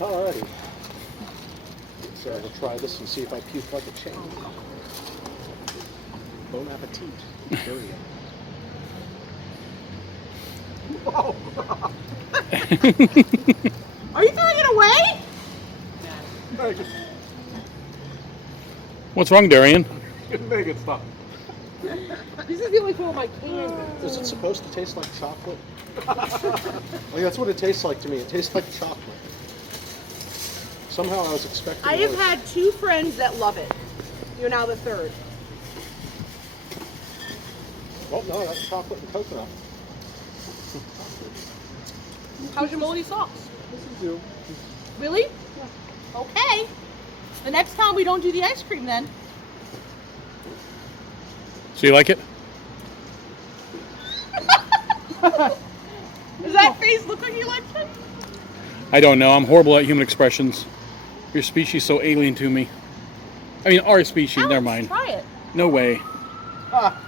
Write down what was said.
Alrighty. So we'll try this and see if I puke like a chain. Bon appetit. Durian. Whoa. Are you throwing it away? What's wrong, Durian? Make it stop. This is the only thing my can. Is it supposed to taste like chocolate? Like, that's what it tastes like to me. It tastes like chocolate. Somehow I was expecting I have worse. had 2 friends that love it. You're now the 3rd. Well, no, that's chocolate and coconut. How's your moldy sauce? This is you. Really? Okay. The next time we don't do the ice cream then. So you like it? Does that face look like you like it? I don't know. I'm horrible at human expressions. Your species is so alien to me. I mean, our species. Alex, Never mind. Try it. No way. Ah.